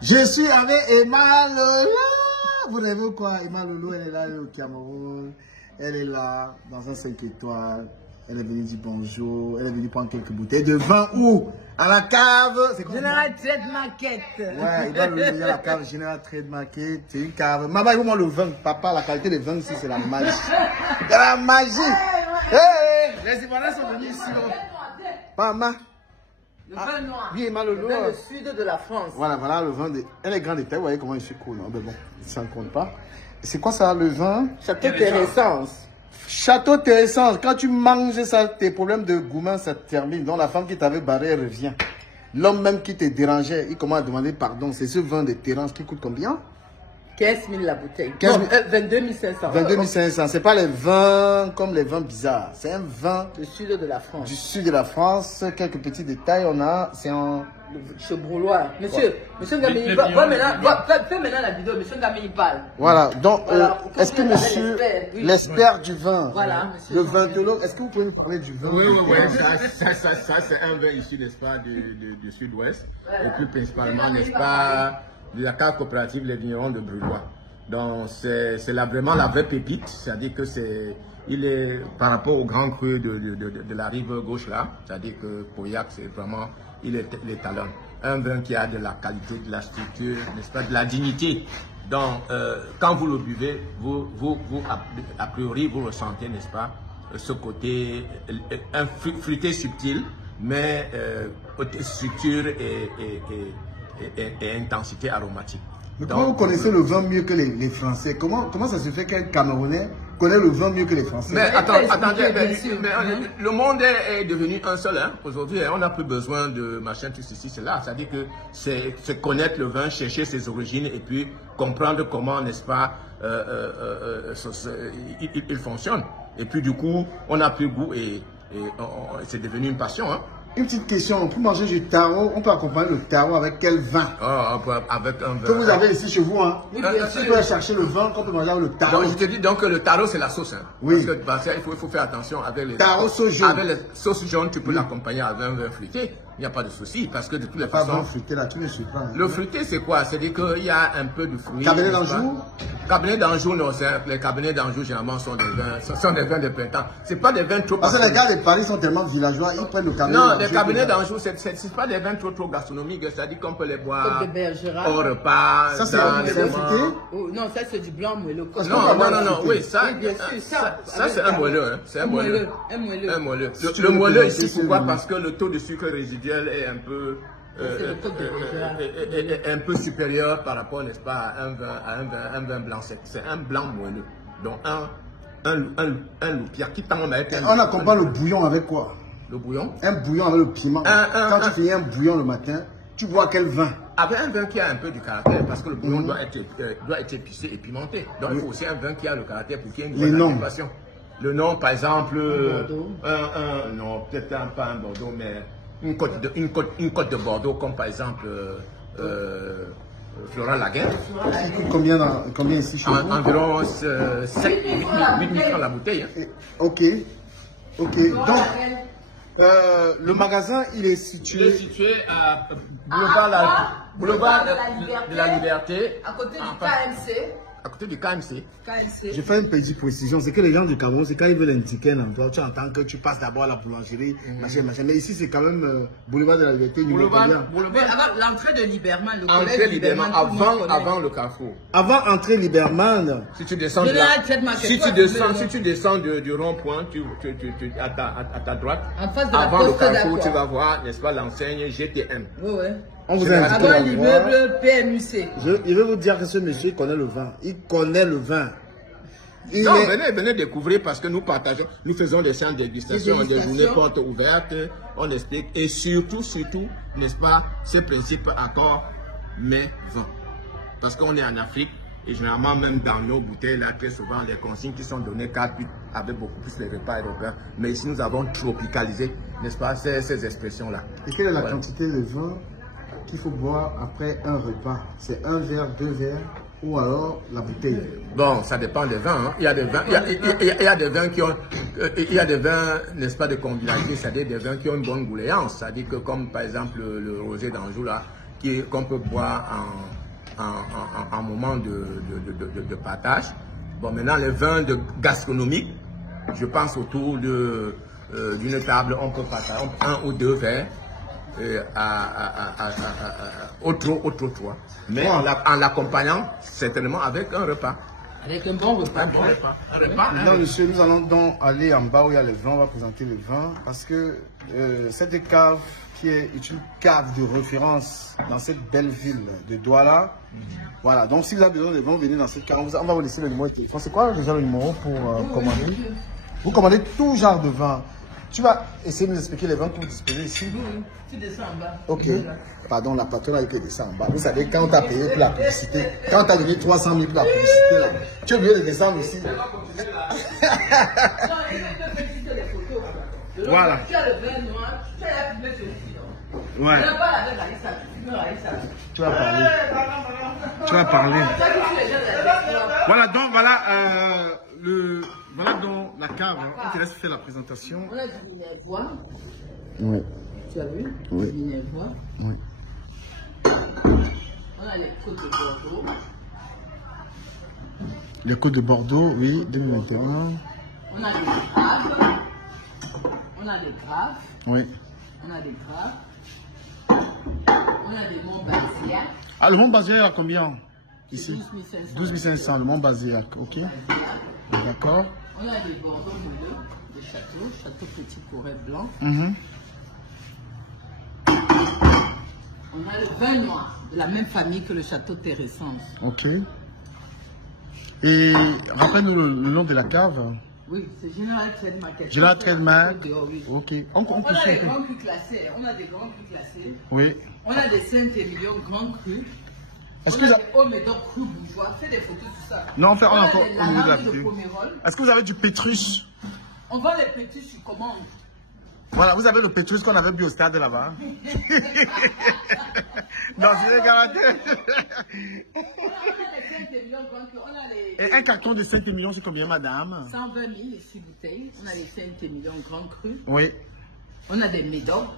Je suis avec Emma Lolo. Vous avez vu quoi? Emma Lolo, elle est là au Cameroun. Elle est là dans un 5 étoiles. Elle est venue dire bonjour. Elle est venue prendre quelques bouteilles de vin où? À la cave. General Trade Market. Ouais, Emma Lolo, il y a la cave General Trade Market. C'est une cave. Maman, il vous montre le vin. Papa, la qualité des vins ici, c'est la magie. C'est la magie. Hey, les Ivoiriens sont venus ici. Maman. Le vin noir. Oui, Emma Lolo. Le vin du sud de la France. Voilà, le vin. Elle est grande détail. Vous voyez comment il se coule. Mais bon, ça ne compte pas. C'est quoi ça, le vin? Château Téressence. Château Téressence. Quand tu manges ça, tes problèmes de gourmand, ça te termine. Donc la femme qui t'avait barré, elle revient. L'homme même qui te dérangeait, il commence à demander pardon. C'est ce vin de Térence qui coûte combien? 15 000 la bouteille. 15 000. 22 500. 22 500. C'est pas les vins comme les vins bizarres. C'est un vin du sud de la France. Du sud de la France. Quelques petits détails. On a. C'est en. Chevroulois. Monsieur, monsieur Ngamini, fais maintenant la vidéo. Monsieur Ngamini parle. Voilà. Donc, voilà. Est-ce que monsieur, l'expert du vin, voilà, monsieur, le vintologue, est-ce que vous pouvez nous parler du vin? Oui, ça c'est un vin ici, n'est-ce pas, du sud-ouest. Voilà. Et plus principalement, n'est-ce pas, de la cave coopérative Les Vignerons de Brulois. Donc, c'est là vraiment la vraie pépite, c'est-à-dire que il est par rapport au grand cru de la rive gauche là, c'est-à-dire que Pauillac, c'est vraiment, il est les talons. Un vin qui a de la qualité, de la structure, n'est-ce pas, de la dignité. Donc, quand vous le buvez, a priori, vous ressentez, n'est-ce pas, ce côté, un fruité subtil, mais structure et intensité aromatique. Mais comment vous connaissez le vin mieux que les Français? Comment ça se fait qu'un Camerounais connaît le vin mieux que les Français? Mais attendez, le monde est devenu un seul. Hein. Aujourd'hui, on n'a plus besoin de machin, tout ceci, cela. C'est-à-dire que c'est connaître le vin, chercher ses origines et puis comprendre comment, n'est-ce pas, il fonctionne. Et puis du coup, on a plus goût et c'est devenu une passion. Hein. Une petite question, pour manger du taro, on peut accompagner le taro avec quel vin? Avec un vin. Que vous avez ici chez vous, hein? Oui, si vous pouvez chercher le vin, qu'on peut manger avec le taro. Donc, je te dis donc que le taro, c'est la sauce. Hein. Oui. Parce que, il faut faire attention avec les taro sauce jaune. Avec les sauces jaunes, tu peux l'accompagner avec un vin fruité. Il n'y a pas de souci, parce que de toutes les façons... Pas vin fruité là, tu ne suis pas. Hein. Le fruité, c'est quoi? C'est-à-dire qu'il y a un peu de fruits. Cabernet d'Anjou? Cabernet d'Anjou, non. Les cabernets d'Anjou, généralement, sont des vins de printemps. Ce n'est pas des vins trop... Parce que les gars de Paris sont tellement villageois, ils prennent le cabernet d'Anjou. Non, les cabernets d'Anjou, ce n'est pas des vins trop gastronomiques. C'est-à-dire qu'on peut les boire au repas. Ça, c'est un fruité? Non, ça, c'est du blanc moelleux. Non. Oui, ça, c'est un moelleux. Hein. C'est un moelleux. Un moelleux. Le moelleux ici, pourquoi? Parce que le taux de sucre résiduel est un peu supérieur par rapport, n'est-ce pas, à un vin blanc sec. C'est un blanc moelleux. Donc un loupiac qui tend à être... On accompagne le bouillon avec quoi? Le bouillon? Un bouillon avec le piment. Quand tu finis un bouillon le matin, tu bois quel vin? Avec un vin qui a un peu de caractère, parce que le bouillon doit être épicé et pimenté. Donc il faut aussi un vin qui a le caractère pour qu'il y ait une bonne activation. Le nom, par exemple, non, peut-être pas un Bordeaux, mais une côte de Bordeaux, comme par exemple Florent Laguerre. Combien ici chez vous? Environ 8 000 francs la bouteille. Hein. Ok. Donc, le magasin, il est situé à boulevard de la Liberté. À côté du KMC. À côté du KMC. Je fais une petite précision, c'est que les gens du Cameroun, c'est quand ils veulent indiquer un endroit, tu entends que tu passes d'abord à la boulangerie, machin. Mais ici, c'est quand même boulevard de la Liberté, boulevard. L'entrée de Liberman, le collège entrée Liberman, avant le carrefour. Avant entrée Liberman. Si tu descends du rond-point, à ta droite, avant le carrefour, tu vas voir, n'est-ce pas, l'enseigne GTM. Oui. On vous a indiqué avant l'immeuble PMUC. Je vais vous dire que ce monsieur connaît le vin. Il connaît le vin. Venez découvrir parce que nous partageons, nous faisons des séances de dégustation, des journées portes ouvertes, on explique et surtout, n'est-ce pas, ces principes accord mais vin. Parce qu'on est en Afrique et généralement même dans nos bouteilles, là, très souvent les consignes qui sont données 4 avec beaucoup plus les repas européens. Mais ici nous avons tropicalisé, n'est-ce pas, ces expressions-là. Et quelle est la quantité de vin qu'il faut boire après un repas? C'est un verre, 2 verres ou alors la bouteille? Bon, ça dépend des vins. Hein. Il y a des vins, il y a des vins qui ont, il y a des vins, n'est-ce pas, de convivialité, c'est-à-dire des vins qui ont une bonne gouléance. C'est-à-dire que comme par exemple le rosé d'Anjou là, qu'on peut boire en moment de partage. Bon, maintenant, les vins gastronomiques, je pense autour d'une table, on peut partager un ou deux verres. Au trois. Mais en l'accompagnant certainement avec un repas. Avec un bon repas. Maintenant, monsieur, nous allons donc aller en bas où il y a les vins. On va présenter les vins parce que cette cave qui est une cave de référence dans cette belle ville de Douala. Voilà, donc si vous avez besoin de vins, venez dans cette cave. On va vous laisser le numéro de téléphone. C'est quoi déjà le numéro pour commander? Vous commandez tout genre de vin. Tu vas essayer de nous expliquer les vins que vous disposez ici. Oui, tu descends en bas. Ok. Pardon, la patronne a été descendre en bas. Vous savez, quand on t'a payé pour la publicité, quand on t'a donné 300 000 pour la publicité, là, tu es obligé de descendre aussi. Voilà. Tu as le vin noir, tu as la fumée celui-ci. Ouais. Tu vas parler. Tu vas parler. Voilà, donc voilà, voilà donc la cave. On te laisse faire la présentation. On a du Minervois. Oui. Tu as vu? Oui. Du Minervois. Oui. On a les côtes de Bordeaux. Les côtes de Bordeaux, oui, 2021. On a des graves. On a des graves. Oui. On a des graves. On a des monts Bazillac. Ah, le Mont Bazillac à combien ici? 12 500. 12 500, le Mont Bazillac, ok. D'accord. On a des Bordeaux moelleux, des châteaux, château petit Corée blanc. On a le vin noir, de la même famille que le château Terressence. Ok. Et rappelle-nous le nom de la cave. Oui, c'est Général Trade Market. Général Trade Market. Oui. Ok. On a des grands crus classés. On a des grands crus classés. Oui. On a des Saint-Émilion grands crus. On a des Haut-Médoc crus bourgeois. Fais des photos de ça. Non, on fait a encore des au niveau de la Lalandes de vidéo. Pomerol. Est-ce que vous avez du pétrus? On vend les petits sur commande. Voilà, vous avez le pétrus qu'on avait bu au stade là-bas. Non, je l'ai garanti. Et un carton de 5 millions, c'est combien, madame? 120 000 et 6 bouteilles. On a les 5 millions grands crus. Oui. On a des médocs.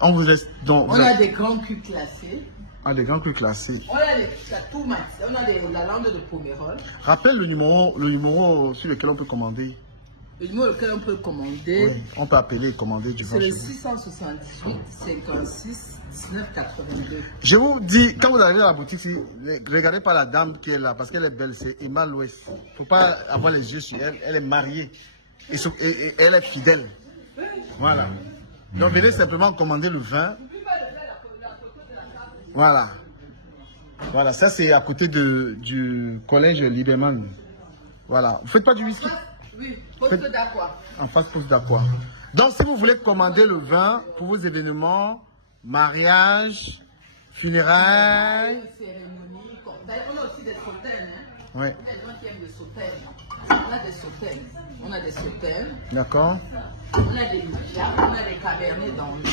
On vous laisse donc. On a des grands crus classés. Ah, des grands crus classés. On a les châteaux Max. On a la lande de Pomerol. Rappelle le numéro sur lequel on peut commander. Le numéro auquel on peut commander. Oui, on peut appeler et commander du vin. C'est le 678 56 19 82. Je vous dis, quand vous arrivez à la boutique, regardez pas la dame qui est là, parce qu'elle est belle, c'est Emma Louest. Il ne faut pas avoir les yeux sur elle, elle est mariée et elle est fidèle. Voilà. Donc venez simplement commander le vin. Voilà. Voilà, ça c'est à côté du collège Lieberman. Voilà. Vous faites pas du whisky? Oui, poste d'Aqua. En face poste d'Aqua. Donc si vous voulez commander le vin pour vos événements, mariage, funérailles. Cérémonie, cocktail. On a aussi des sautaines. Oui. Les gens qui aiment des sautaines. On a des sautaines. On a des sautaines. D'accord. On a des lupias. On a des cabernets d'Anjou.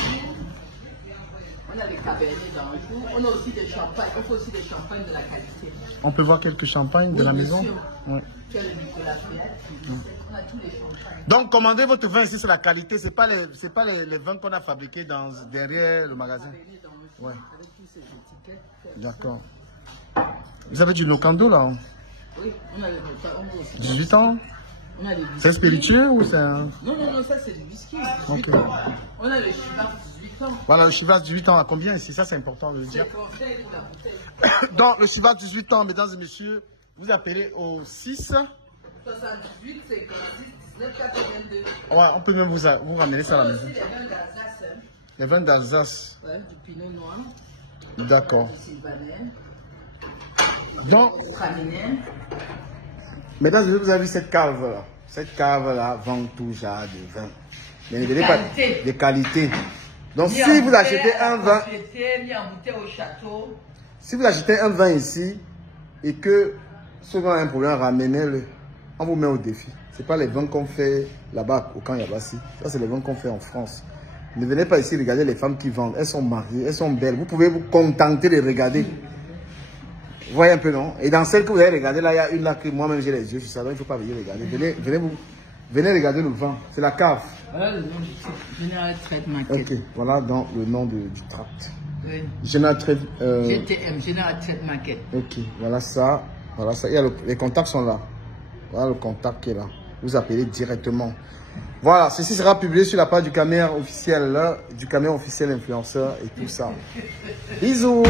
On a des cabernets d'Anjou. On a aussi des champagnes. On fait aussi des champagnes de la qualité. On peut voir quelques champagnes de la maison? Oui. Tu as le Nicolas Fiat. On a tous les champagnes. Donc, commandez votre vin ici, c'est la qualité. Ce n'est pas les vins qu'on a fabriqués derrière le magasin. Ouais. Avec tous ces étiquettes. D'accord. Vous avez du Locando là? Oui, on a le Locando aussi. 18 ans? On a des whisky. C'est spiritueux ou c'est un... Non, ça c'est du whisky. 18 Ok. ans. On a le Chivas 18 ans. Voilà, le Chivas 18 ans à combien ici? Ça, c'est important de le dire. C'est conseil pour la bouteille. Donc, le Chivas 18 ans, mesdames et messieurs, vous appelez au 6. 78, 56, 19, 82. Ouais, on peut même vous ramener ça à la maison. Les vins d'Alsace. Hein. Les vins d'Alsace. Ouais, du Pinot Noir. D'accord. Du Sylvaner. Donc, Du Traminer. mesdames et messieurs, vous avez vu cette cave-là. Cette cave-là vend tout genre de vin. Mais ne venez pas de qualité. Donc, si vous achetez un vin, Mis en bouteille au château. si vous achetez un vin ici et que ceux qui ont un problème, ramenez-le. On vous met au défi. Ce n'est pas les vins qu'on fait là-bas au camp Yabassi. Ça, c'est les vins qu'on fait en France. Ne venez pas ici regarder les femmes qui vendent. Elles sont mariées, elles sont belles. Vous pouvez vous contenter de regarder. Vous voyez un peu, non? Et dans celle que vous avez regardée, là, il y a une là que moi-même j'ai les yeux sur ça. Donc, il ne faut pas venir regarder. Venez regarder le vin. C'est la cave. Voilà le nom du titre. Général Trade Market. Ok, voilà donc le nom du tract. Oui. General Trade. GTM, General Trade Market. Ok, voilà ça. Voilà ça. Il y a les contacts sont là. Voilà le contact qui est là. Vous appelez directement. Voilà, ceci sera publié sur la page du Camer officiel, là, du Camer officiel influenceur et tout ça. Bisous.